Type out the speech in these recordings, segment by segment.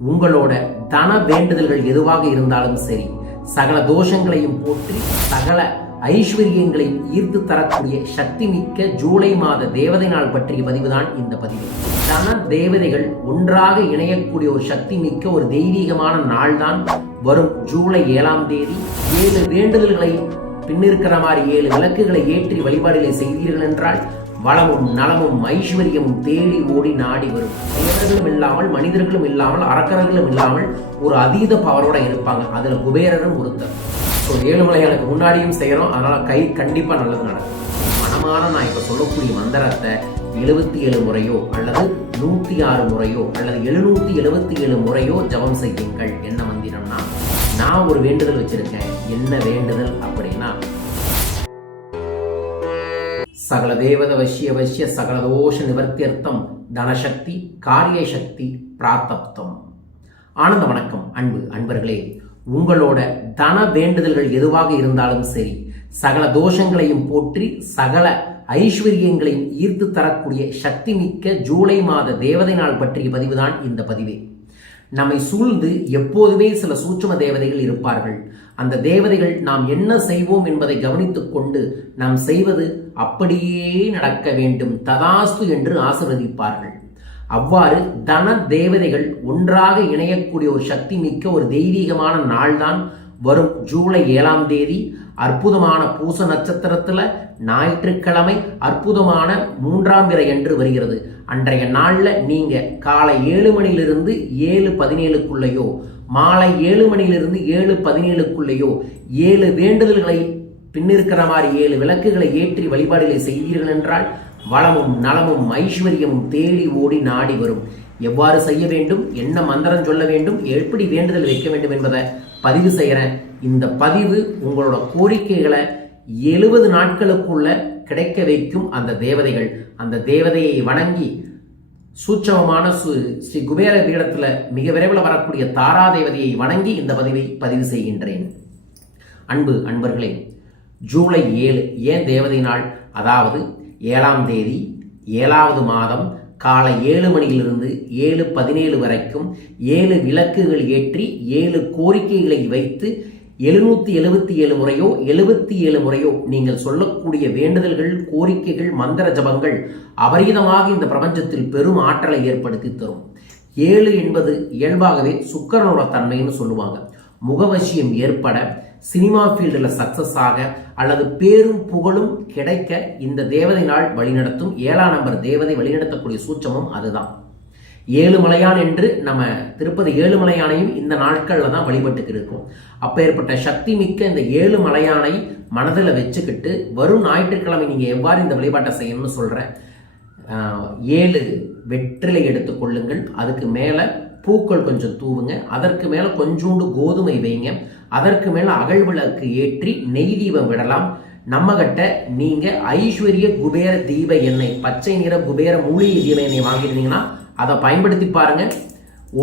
உங்களோட தன வேண்டுதல்கள் எதுவாக இருந்தாலும் சரி சகல தோஷங்களையும் போற்றி சகல ஐஸ்வர்யங்களையும் ஈர்த்து தரக்கூடிய சக்தி மிக்க ஜூலை மாத தேவதை நாள் பற்றிய பதிவுதான் இந்த பதிவு. தன தேவதைகள் ஒன்றாக இணையக்கூடிய ஒரு சக்தி மிக்க ஒரு தெய்வீகமான நாள் தான் வரும் ஜூலை ஏழாம் தேதி. ஏழு வேண்டுதல்களை பின்னிருக்கிற மாதிரி ஏழு விளக்குகளை ஏற்றி வழிபாடுகளை செய்தீர்கள் என்றால் வளமும் நலமும் ஐஸ்வர்யமும் தேடி ஓடி நாடி வரும். தேவர்களும் இல்லாமல் மனிதர்களும் இல்லாமல் அரக்கர்களும் இல்லாமல் ஒரு அதீத பவரோட இருப்பாங்க. அதுல குபேரரும் ஒருத்தர். ஸோ ஏழுமலைகளுக்கு முன்னாடியும் செய்கிறோம் அதனால கை கண்டிப்பா நல்லது நடக்கும். மனமான நான் இப்ப சொல்லக்கூடிய மந்திரத்தை எழுபத்தி ஏழு முறையோ அல்லது நூத்தி ஆறு முறையோ அல்லது எழுநூத்தி எழுபத்தி ஏழு முறையோ ஜபம் செய்யுங்கள். என்ன மந்திரம்னா நான் ஒரு வேண்டுதல் வச்சிருக்கேன். என்ன வேண்டுதல் அப்படின்னா சகல தேவத வசிய வசிய சகல தோஷ நிவர்த்தியர்த்தம் தனசக்தி காரிய சக்தி பிராத்தப்தம். ஆனந்த வணக்கம் அன்பு அன்பர்களே. உங்களோட தன வேண்டுதல்கள் எதுவாக இருந்தாலும் சரி சகல தோஷங்களையும் போற்றி சகல ஐஸ்வர்யங்களையும் ஈர்த்து தரக்கூடிய சக்தி மிக்க ஜூலை மாத தேவதை நாள் பற்றிய பதிவுதான் இந்த பதிவே. நம்மை சூழ்ந்து எப்போதுமே சில சூட்சும தேவதைகள் இருப்பார்கள். அந்த தேவதைகள் நாம் என்ன செய்வோம் என்பதை கவனித்துக் கொண்டு நாம் செய்வது அப்படியே நடக்க வேண்டும். ததாஸ்து என்று ஆசிர்வதிப்பார்கள். அவ்வாறு தன தேவதைகள் ஒன்றாக இணையக்கூடிய ஒரு சக்தி மிக்க ஒரு தெய்வீகமான நாள்தான் வரும் ஜூலை ஏழாம் தேதி. அற்புதமான பூச நட்சத்திரத்துல ஞாயிற்றுக்கிழமை அற்புதமான மூன்றாம் பிறை என்று வருகிறது. அன்றைய நாள்ல நீங்க காலை ஏழு மணியிலிருந்து ஏழு பதினேழுக்குள்ளேயோ மாலை ஏழு மணியிலிருந்து ஏழு பதினேழுக்குள்ளேயோ ஏழு வேண்டுதல்களை பின்னிருக்கிற மாதிரி ஏழு விளக்குகளை ஏற்றி வழிபாடுகளை செய்தீர்கள் என்றால் வளமும் நலமும் ஐஸ்வர்யமும் தேடி ஓடி நாடி வரும். எவ்வாறு செய்ய வேண்டும்? என்ன மந்திரம் சொல்ல வேண்டும்? எப்படி வேண்டுதல் வைக்க வேண்டும் என்பதை பதிவு செய்கிறேன் இந்த பதிவு உங்களோட கோரிக்கைகளை எழுபது நாட்களுக்குள்ள கிடைக்க வைக்கும் அந்த தேவதைகள். அந்த தேவதையை வணங்கி சூட்சமமான சு ஸ்ரீ குபேர பீடத்தில் மிக விரைவில் வரக்கூடிய தாரா தேவதையை வணங்கி இந்த பதிவை பதிவு செய்கின்றேன். அன்பு அன்பர்களே ஜூலை ஏழு ஏன் தேவதை நாள்? அதாவது ஏழாம் தேதி ஏழாவது மாதம் காலை ஏழு மணியிலிருந்து ஏழு பதினேழு வரைக்கும் ஏழு விளக்குகள் ஏற்றி ஏழு கோரிக்கைகளை வைத்து எழுநூத்தி எழுபத்தி ஏழு முறையோ எழுபத்தி ஏழு முறையோ நீங்கள் சொல்லக்கூடிய வேண்டுதல்கள் கோரிக்கைகள் மந்திர ஜபங்கள் அபரீதமாக இந்த பிரபஞ்சத்தில் பெரும் ஆற்றலை ஏற்படுத்தி தரும். ஏழு என்பது இயல்பாகவே சுக்கரனோட தன்மைன்னு சொல்லுவாங்க. முகவசியம் ஏற்பட சினிமா ஃபீல்டில் சக்சஸ் ஆக அல்லது பேரும் புகழும் கிடைக்க இந்த தேவதை நாள் வழிநடத்தும். ஏழாம் நம்பர் தேவதை வழிநடத்தக்கூடிய சூட்சமும் அதுதான். ஏழுமலையான் என்று நம்ம திருப்பதி ஏழுமலையானையும் இந்த நாட்களில் தான் வழிபட்டுக்கு இருக்கோம். அப்பேற்பட்ட சக்தி மிக்க இந்த ஏழு மலையானை மனதில் வச்சுக்கிட்டு வரும் ஞாயிற்றுக்கிழமை நீங்கள் எவ்வாறு இந்த வழிபாட்டை செய்யணும்னு சொல்கிறேன் ஏழு வெற்றிலை எடுத்துக்கொள்ளுங்கள் அதுக்கு மேலே பூக்கள் கொஞ்சம் தூவுங்க. அதற்கு மேலே கொஞ்சோண்டு கோதுமை வைங்க. அதற்கு மேலே அகல் விளக்கு ஏற்றி நெய் தீபம் விடலாம். நம்மகிட்ட நீங்கள் ஐஸ்வர்ய குபேர தீப எண்ணெய் பச்சை நிற குபேர மூலிகை தீப எண்ணெய் வாங்கியிருந்தீங்கன்னா அதை பயன்படுத்தி பாருங்கள்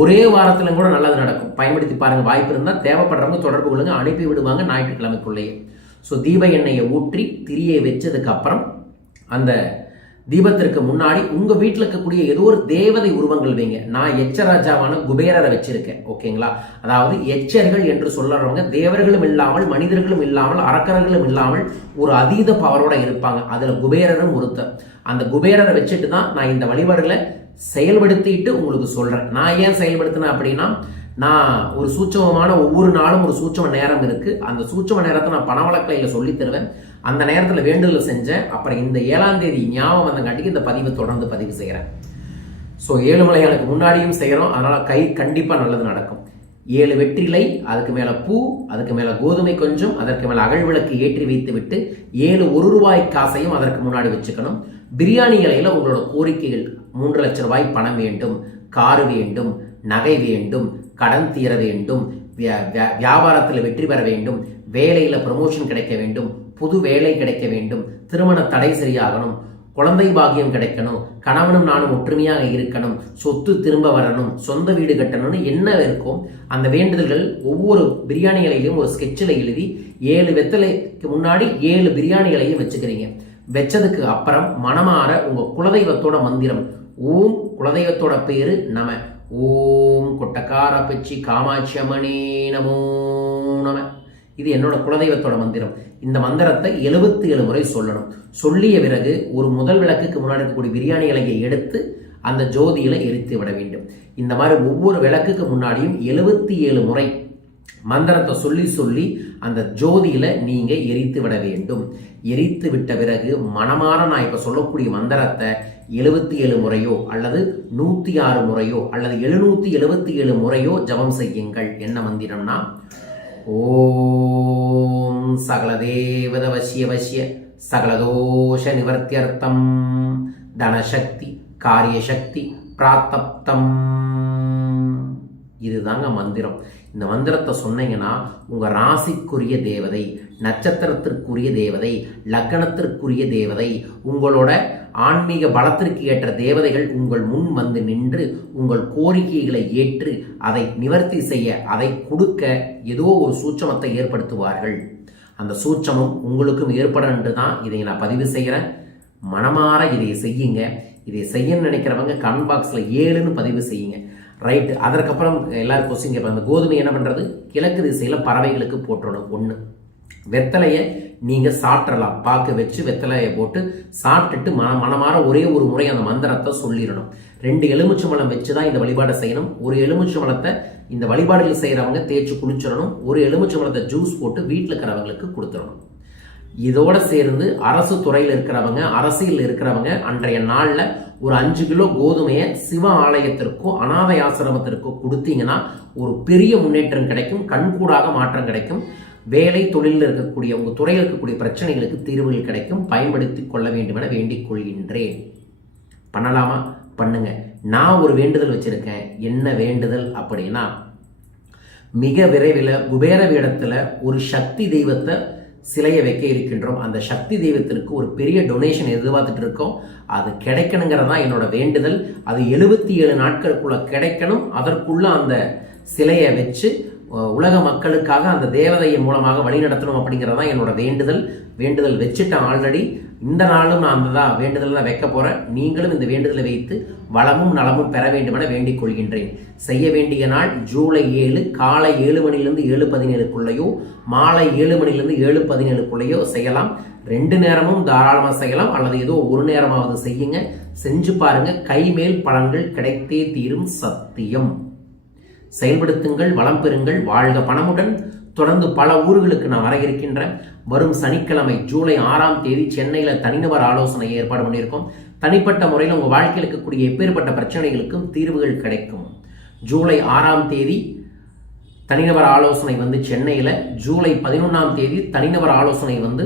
ஒரே வாரத்தில் கூட நல்லது நடக்கும். பயன்படுத்தி பாருங்கள் வாய்ப்பு இருந்தால் தேவைப்படுறவங்க தொடர்பு கொள்ளுங்க. அனுப்பி விடுவாங்க ஞாயிற்றுக்கிழமைக்குள்ளேயே. ஸோ தீப எண்ணெயை ஊற்றி திரியை வச்சதுக்கப்புறம் அந்த தீபத்திற்கு முன்னாடி உங்க வீட்டில் இருக்கக்கூடிய ஏதோ ஒரு தேவதை உருவங்கள் வைங்க. நான் எச்சராஜாவான குபேரரை வச்சிருக்கேன். ஓகேங்களா? அதாவது எச்சர்கள் என்று சொல்லுறவங்க தேவர்களும் இல்லாமல் மனிதர்களும் இல்லாமல் அரக்கர்களும் இல்லாமல் ஒரு அதீத பவரோட இருப்பாங்க. அதுல குபேரரும் ஒருத்தர். அந்த குபேரரை வச்சுட்டு தான் நான் இந்த வழிபாடுகளை செயல்படுத்திட்டு உங்களுக்கு சொல்றேன். நான் ஏன் செயல்படுத்தினேன் அப்படின்னா நான் ஒரு சூட்சமமான ஒவ்வொரு நாளும் ஒரு சூட்சம நேரம் இருக்கு. அந்த சூட்சம நேரத்தை நான் பணவழக்கையில் சொல்லி தருவேன். அந்த நேரத்தில் வேண்டுதல் செஞ்சேன். அப்புறம் இந்த ஏழாம் தேதி ஞாபகம் வந்தங்காட்டிக்கு இந்த பதிவை தொடர்ந்து பதிவு செய்கிறேன் ஸோ ஏழுமலையானுக்கு முன்னாடியும் செய்கிறோம் அதனால் கை கண்டிப்பாக நல்லது நடக்கும். ஏழு வெற்றிலை அதுக்கு மேலே பூ அதுக்கு மேலே கோதுமை கொஞ்சம் அதற்கு மேலே அகழ் விளக்கு ஏற்றி வைத்து விட்டு ஏழு ஒரு ரூபாய் காசையும் அதற்கு முன்னாடி வச்சுக்கணும். பிரியாணி இலையில் உங்களோட கோரிக்கைகள் மூன்று லட்ச ரூபாய் பணம் வேண்டும் காரு வேண்டும் நகை வேண்டும் கடன் தீர வேண்டும் வியாபாரத்தில் வெற்றி பெற வேண்டும் வேலையில் ப்ரமோஷன் கிடைக்க வேண்டும் புது வேலை கிடைக்க வேண்டும். திருமண தடை சரியாகணும். குழந்தை பாக்கியம் கிடைக்கணும். கணவனும் நானும் ஒற்றுமையாக இருக்கணும். சொத்து திரும்ப வரணும். சொந்த வீடு கட்டணும்னு என்ன இருக்கும் அந்த வேண்டுதல்கள் ஒவ்வொரு பிரியாணிகளையும் ஒரு ஸ்கெட்சில் எழுதி ஏழு வெத்தலைக்கு முன்னாடி ஏழு பிரியாணிகளையும் வச்சுக்கிறீங்க. வச்சதுக்கு அப்புறம் மனமாற உங்க குலதெய்வத்தோட மந்திரம். ஓம் குலதெய்வத்தோட பேரு நம. ஓம் கொட்டக்கார பிச்சி காமாட்சி அம்மனே நமோ நம. இது என்னோட குலதெய்வத்தோட மந்திரம். இந்த மந்திரத்தை எழுபத்தி ஏழு முறை சொல்லணும். சொல்லிய பிறகு ஒரு முதல் விளக்குக்கு முன்னாடி இருக்கக்கூடிய பிரியாணி இலையை எடுத்து அந்த ஜோதியில எரித்து விட வேண்டும். இந்த மாதிரி ஒவ்வொரு விளக்குக்கு முன்னாடியும் எழுபத்தி ஏழு முறை மந்திரத்தை சொல்லி சொல்லி அந்த ஜோதியில நீங்க எரித்து விட வேண்டும். எரித்து விட்ட பிறகு மனமான நான் இப்ப சொல்லக்கூடிய மந்திரத்தை எழுபத்தி ஏழு முறையோ அல்லது நூத்தி ஆறு முறையோ அல்லது எழுநூத்தி எழுபத்தி ஏழு முறையோ ஜபம் செய்யுங்கள். என்ன மந்திரம்னா ஓம் சகல தேவத வசிய வசிய சகலதோஷ நிவர்த்தியர்த்தம் தனசக்தி காரியசக்தி பிராத்தப்தம். இதுதாங்க மந்திரம். இந்த மந்திரத்தை சொன்னீங்கன்னா உங்கள் ராசிக்குரிய தேவதை நட்சத்திரத்திற்குரிய தேவதை லக்கணத்திற்குரிய தேவதை உங்களோட ஆன்மீக பலத்திற்கு ஏற்ற தேவதைகள் உங்கள் முன் வந்து நின்று உங்கள் கோரிக்கைகளை ஏற்று அதை நிவர்த்தி செய்ய அதை கொடுக்க ஏதோ ஒரு சூட்சமத்தை ஏற்படுத்துவார்கள். அந்த சூட்சமம் உங்களுக்கும் ஏற்பட என்று தான் இதை நான் பதிவு செய்கிறேன். மனமாற இதை செய்யுங்க. இதை செய்ய நினைக்கிறவங்க கமெண்ட் பாக்ஸில் ஏழுன்னு பதிவு செய்யுங்க. ரைட்டு அதற்கப்புறம் எல்லாரும் கொஸ்டின் கேட்பாங்க. அந்த கோதுமை என்ன பண்ணுறது கிழக்கு திசையில் பறவைகளுக்கு போட்டுடணும். ஒன்று வெத்தலையை நீங்கள் சாப்பிட்றலாம் பாக்கு வச்சு வெத்தலையை போட்டு சாப்பிட்டுட்டு மன மனமாற ஒரே ஒரு முறை அந்த மந்திரத்தை சொல்லிடணும். ரெண்டு எலுமிச்சை மலம் வச்சு தான் இந்த வழிபாடை செய்யணும். ஒரு எலுமிச்சை மலத்தை இந்த வழிபாடுகள் செய்கிறவங்க தேய்ச்சி குளிச்சிடணும். ஒரு எலுமிச்சை மலத்தை ஜூஸ் போட்டு வீட்டில் இருக்கிறவங்களுக்கு கொடுத்துடணும். இதோட சேர்ந்து அரசு துறையில் இருக்கிறவங்க அரசியல் இருக்கிறவங்க அன்றைய நாளில் ஒரு அஞ்சு கிலோ கோதுமையை சிவ ஆலயத்திற்கோ அனாதை ஆசிரமத்திற்கோ கொடுத்தீங்கன்னா ஒரு பெரிய முன்னேற்றம் கிடைக்கும் கண்கூடாக மாற்றம் கிடைக்கும். வேலை தொழிலில் இருக்கக்கூடிய உங்கள் துறையில் இருக்கக்கூடிய பிரச்சனைகளுக்கு தீர்வுகள் கிடைக்கும். பயன்படுத்தி கொள்ள வேண்டும் என வேண்டிக் கொள்கின்றேன். பண்ணலாமா? பண்ணுங்க. நான் ஒரு வேண்டுதல் வச்சுருக்கேன். என்ன வேண்டுதல் அப்படின்னா மிக விரைவில் குபேர வேடத்தில் ஒரு சக்தி தெய்வத்தை சிலையை வைக்க இருக்கின்றோம். அந்த சக்தி தெய்வத்திற்கு ஒரு பெரிய டொனேஷன் எதிர்பார்த்துட்டு இருக்கோம். அது கிடைக்கணுங்கிறது தான் என்னோட வேண்டுதல். அது எழுபத்தி ஏழு நாட்களுக்குள்ள கிடைக்கணும். அதற்குள்ள அந்த சிலையை வச்சு உலக மக்களுக்காக அந்த தேவதையின் மூலமாக வழி நடத்தணும் அப்படிங்கிறது தான் என்னோட வேண்டுதல். வேண்டுதல் வச்சுட்டேன் ஆல்ரெடி இந்த நாளும் நான் அந்த தான் வேண்டுதல் தான் வைக்க போகிறேன் நீங்களும் இந்த வேண்டுதலை வைத்து வளமும் நலமும் பெற வேண்டுமென வேண்டிக் கொள்கின்றேன். செய்ய வேண்டிய நாள் ஜூலை ஏழு காலை ஏழு மணிலிருந்து ஏழு பதினேழுக்குள்ளேயோ மாலை ஏழு மணிலிருந்து ஏழு பதினேழுக்குள்ளேயோ செய்யலாம். ரெண்டு நேரமும் தாராளமாக செய்யலாம். அல்லது ஏதோ ஒரு நேரமாவது செய்யுங்க. செஞ்சு பாருங்க. கைமேல் பலன்கள் கிடைத்தே தீரும் சத்தியம். செயல்படுத்துங்கள் வளம் பெறுங்கள் வாழ்க பணமுடன். தொடர்ந்து பல ஊர்களுக்கு நான் வர இருக்கின்றேன் வரும் சனிக்கிழமை ஜூலை ஆறாம் தேதி சென்னையில் தனிநபர் ஆலோசனை ஏற்பாடு பண்ணியிருக்கோம். தனிப்பட்ட முறையில் உங்கள் வாழ்க்கையில் இருக்கக்கூடிய எப்பேற்பட்ட பிரச்சனைகளுக்கும் தீர்வுகள் கிடைக்கும். ஜூலை ஆறாம் தேதி தனிநபர் ஆலோசனை வந்து சென்னையில் ஜூலை பதினொன்றாம் தேதி தனிநபர் ஆலோசனை வந்து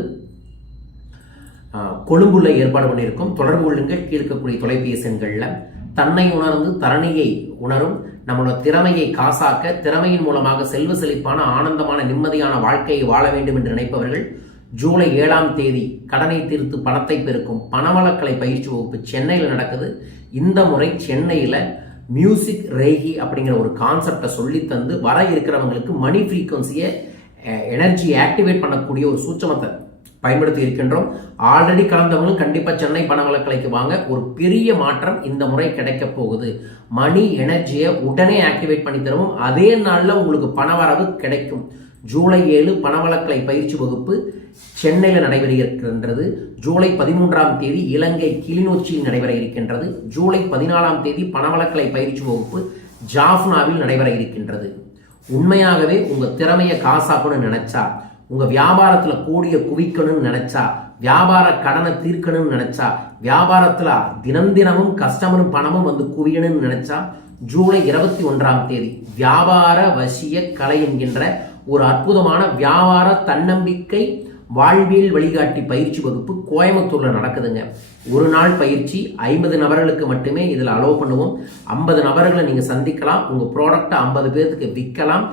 கொழும்புல ஏற்பாடு பண்ணியிருக்கோம். தொடர்பு கொள்ளுங்கள் கீழ்க்கக்கூடிய தொலைபேசி எண்களில். தன்னை உணர்ந்து தரணியை உணரும் நம்மளோட திறமையை காசாக்க திறமையின் மூலமாக செல்வ செழிப்பான ஆனந்தமான நிம்மதியான வாழ்க்கையை வாழ வேண்டும் என்று நினைப்பவர்கள் ஜூலை ஏழாம் தேதி கடனை தீர்த்து பணத்தை பெருக்கும் பணவளக்கலை பயிற்சி வகுப்பு சென்னையில் நடக்குது. இந்த முறை சென்னையில் மியூசிக் ரேகி அப்படிங்கிற ஒரு கான்செப்டை சொல்லி தந்து வர இருக்கிறவங்களுக்கு மணி ஃப்ரீக்குவன்சியை எனர்ஜி ஆக்டிவேட் பண்ணக்கூடிய ஒரு சூச்சமத்தை பயன்படுத்தி இருக்கின்றோம் ஆல்ரெடி கலந்தவங்களும் கண்டிப்பாக சென்னை பணவளக்கலைக்கு வாங்க. ஒரு பெரிய மாற்றம் இந்த முறை கிடைக்க போகுது. மணி எனர்ஜியை உடனே ஆக்டிவேட் பண்ணி தருவோம். அதே நாளில் உங்களுக்கு பணவரவு கிடைக்கும். ஜூலை ஏழு பணவளக்கலை பயிற்சி வகுப்பு சென்னையில் நடைபெற இருக்கின்றது ஜூலை பதிமூன்றாம் தேதி இலங்கை கிளிநொச்சியில் நடைபெற இருக்கின்றது. ஜூலை பதினாலாம் தேதி பணவளக்கலை பயிற்சி வகுப்பு ஜாஃப்னாவில் நடைபெற இருக்கின்றது. உண்மையாகவே உங்கள் திறமையை காசாக்கணும்னு நினைச்சா உங்க வியாபாரத்துல கூடிய குவிக்கணும்னு நினைச்சா வியாபார கடனை தீர்க்கணும்னு நினைச்சா வியாபாரத்துல தினம் தினமும் கஸ்டமரும் பணமும் வந்து குவியணும்னு நினைச்சா ஜூலை இருபத்தி ஒன்றாம் தேதி வியாபார வசிய கலை என்கின்ற ஒரு அற்புதமான வியாபார தன்னம்பிக்கை வாழ்வியல் வழிகாட்டி பயிற்சி வகுப்பு கோயம்புத்தூர்ல நடக்குதுங்க. ஒரு நாள் பயிற்சி ஐம்பது நபர்களுக்கு மட்டுமே இதில் அலோவ் பண்ணுவோம். ஐம்பது நபர்களை நீங்க சந்திக்கலாம். உங்க ப்ராடக்டை ஐம்பது பேர்த்துக்கு விற்கலாம்.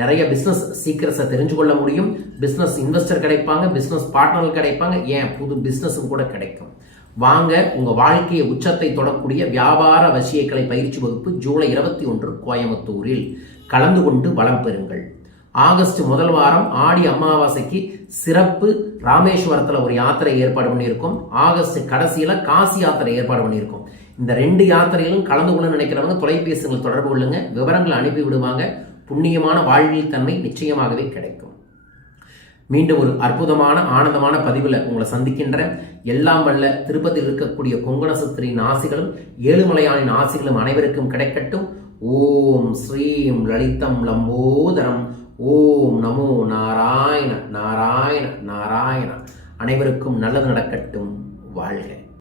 நிறைய பிஸ்னஸ் சீக்கிரஸை தெரிஞ்சு கொள்ள முடியும். பிஸ்னஸ் இன்வெஸ்டர் கிடைப்பாங்க பிஸ்னஸ் பார்ட்னர் கிடைப்பாங்க. ஏன்? புது பிஸ்னஸும் கூட கிடைக்கும். வாங்க உங்கள் வாழ்க்கையை உச்சத்தை தொடக்கூடிய வியாபார வசியக்கலை பயிற்சி வகுப்பு ஜூலை இருபத்தி ஒன்று கோயம்புத்தூரில். கலந்து கொண்டு வளம் பெறுங்கள். ஆகஸ்ட் முதல் வாரம் ஆடி அமாவாசைக்கு சிறப்பு ராமேஸ்வரத்தில் ஒரு யாத்திரை ஏற்பாடு பண்ணியிருக்கோம். ஆகஸ்ட் கடைசியில் காசி யாத்திரை ஏற்பாடு பண்ணியிருக்கோம். இந்த ரெண்டு யாத்திரையிலும் கலந்து கொள்ள நினைக்கிறவங்க தொலைபேசிகளை தொடர்பு கொள்ளுங்க. விவரங்களை அனுப்பி விடுவாங்க புண்ணியமான வாழ்வில் தன்மை நிச்சயமாகவே கிடைக்கும். மீண்டும் ஒரு அற்புதமான ஆனந்தமான பதிவில் உங்களை சந்திக்கின்ற எல்லாம் வல்ல திருப்பதியில் இருக்கக்கூடிய கொங்கணசத்திரியின் ஆசிகளும் ஏழுமலையானின் ஆசிகளும் அனைவருக்கும் கிடைக்கட்டும். ஓம் ஸ்ரீம் லலிதம் லம்போதரம். ஓம் நமோ நாராயண நாராயண நாராயண. அனைவருக்கும் நல்லது நடக்கட்டும். வாழ்க.